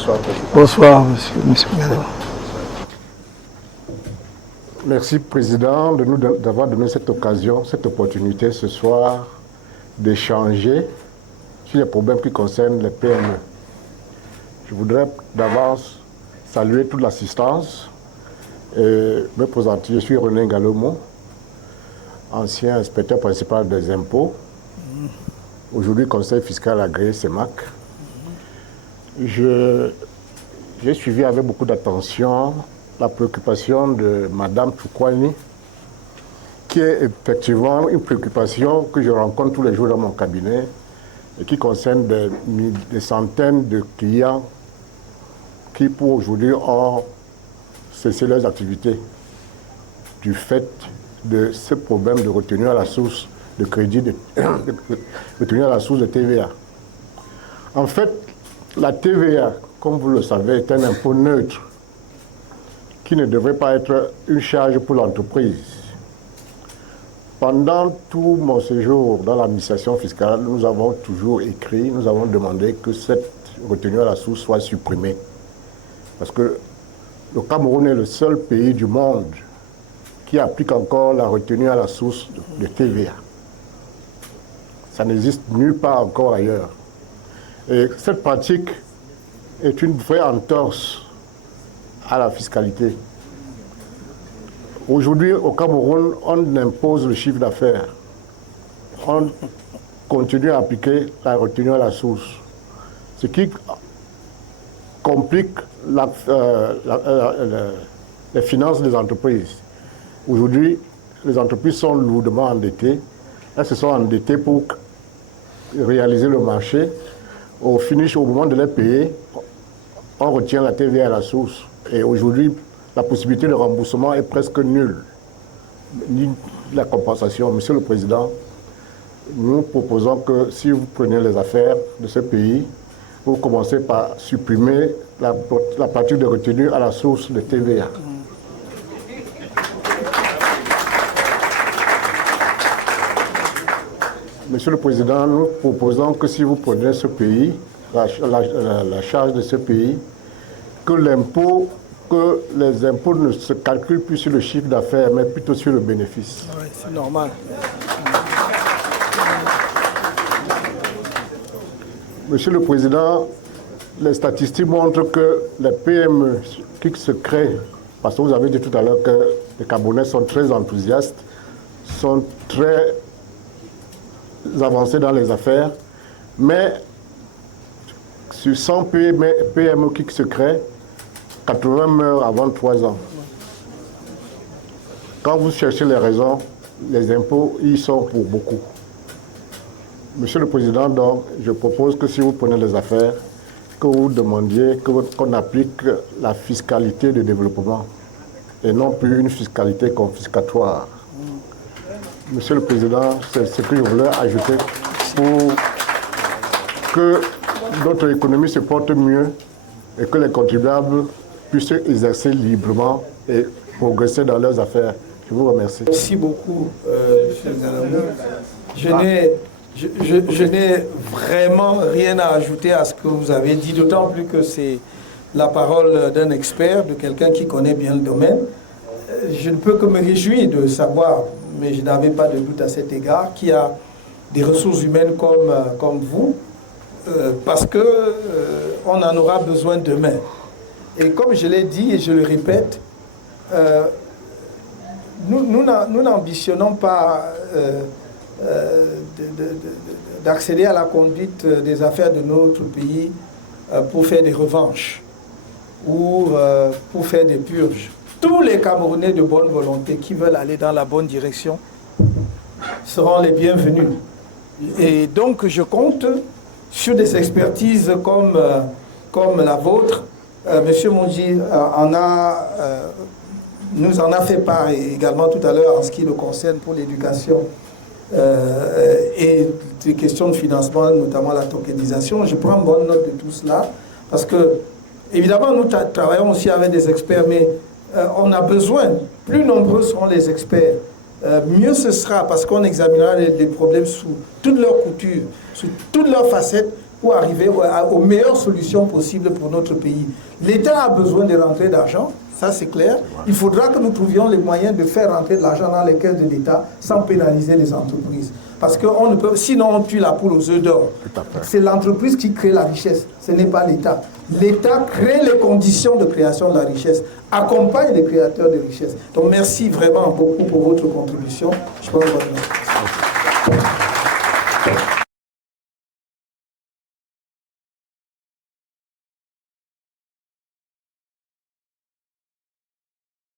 Bonsoir, Président. Bonsoir, monsieur Gado. Merci, Président, d'avoir donné cette occasion, cette opportunité ce soir d'échanger sur les problèmes qui concernent les PME. Je voudrais d'avance saluer toute l'assistance et me présenter. Je suis René Galomo, ancien inspecteur principal des impôts, aujourd'hui conseil fiscal agréé CEMAC. J'ai suivi avec beaucoup d'attention la préoccupation de Mme Choukwani, qui est effectivement une préoccupation que je rencontre tous les jours dans mon cabinet et qui concerne des centaines de clients qui, pour aujourd'hui, ont cessé leurs activités du fait de ce problème de retenue à la source de crédit, de retenue à la source de TVA. En fait, la TVA, comme vous le savez, est un impôt neutre qui ne devrait pas être une charge pour l'entreprise. Pendant tout mon séjour dans l'administration fiscale, nous avons toujours écrit, nous avons demandé que cette retenue à la source soit supprimée. Parce que le Cameroun est le seul pays du monde qui applique encore la retenue à la source de TVA. Ça n'existe nulle part encore ailleurs. Et cette pratique est une vraie entorse à la fiscalité. Aujourd'hui, au Cameroun, on impose le chiffre d'affaires. On continue à appliquer la retenue à la source. Ce qui complique les finances des entreprises. Aujourd'hui, les entreprises sont lourdement endettées. Elles se sont endettées pour réaliser le marché. Au finish, au moment de les payer, on retient la TVA à la source. Et aujourd'hui, la possibilité de remboursement est presque nulle, ni la compensation. Monsieur le Président, nous proposons que si vous prenez les affaires de ce pays, vous commencez par supprimer la pratique de retenue à la source de TVA. Monsieur le Président, nous proposons que si vous prenez ce pays, la charge de ce pays, que les impôts ne se calculent plus sur le chiffre d'affaires, mais plutôt sur le bénéfice. Oui, c'est normal. Monsieur le Président, les statistiques montrent que les PME qui se créent, parce que vous avez dit tout à l'heure que les Camerounais sont très enthousiastes, sont très avancés dans les affaires, mais sur 100 PME qui se créent, 80 meurent avant 3 ans. Quand vous cherchez les raisons, les impôts y sont pour beaucoup. Monsieur le Président, donc, je propose que si vous prenez les affaires, que vous demandiez qu'on applique la fiscalité de développement et non plus une fiscalité confiscatoire. Monsieur le Président, c'est ce que je voulais ajouter pour que notre économie se porte mieux et que les contribuables puissent exercer librement et progresser dans leurs affaires. Je vous remercie. Merci beaucoup, M. Galomo. Je n'ai vraiment rien à ajouter à ce que vous avez dit, d'autant plus que c'est la parole d'un expert, de quelqu'un qui connaît bien le domaine. Je ne peux que me réjouir de savoir, mais je n'avais pas de doute à cet égard, qu'il y a des ressources humaines comme vous, parce qu'on en aura besoin demain. Et comme je l'ai dit et je le répète, nous n'ambitionnons pas d'accéder à la conduite des affaires de notre pays pour faire des revanches ou pour faire des purges. Tous les Camerounais de bonne volonté qui veulent aller dans la bonne direction seront les bienvenus. Et donc je compte sur des expertises comme la vôtre. Monsieur Mondji nous en a fait part également tout à l'heure en ce qui le concerne pour l'éducation et des questions de financement, notamment la tokenisation. Je prends bonne note de tout cela parce que, évidemment, nous travaillons aussi avec des experts, mais on a besoin, plus nombreux seront les experts, mieux ce sera parce qu'on examinera les problèmes sous toutes leurs coutures, sous toutes leurs facettes, pour arriver aux meilleures solutions possibles pour notre pays. L'État a besoin de rentrées d'argent, ça c'est clair. Il faudra que nous trouvions les moyens de faire rentrer de l'argent dans les caisses de l'État sans pénaliser les entreprises. Parce que sinon on tue la poule aux œufs d'or. C'est l'entreprise qui crée la richesse, ce n'est pas l'État. L'État crée les conditions de création de la richesse, accompagne les créateurs de richesse. Donc merci vraiment beaucoup pour votre contribution. Je pense que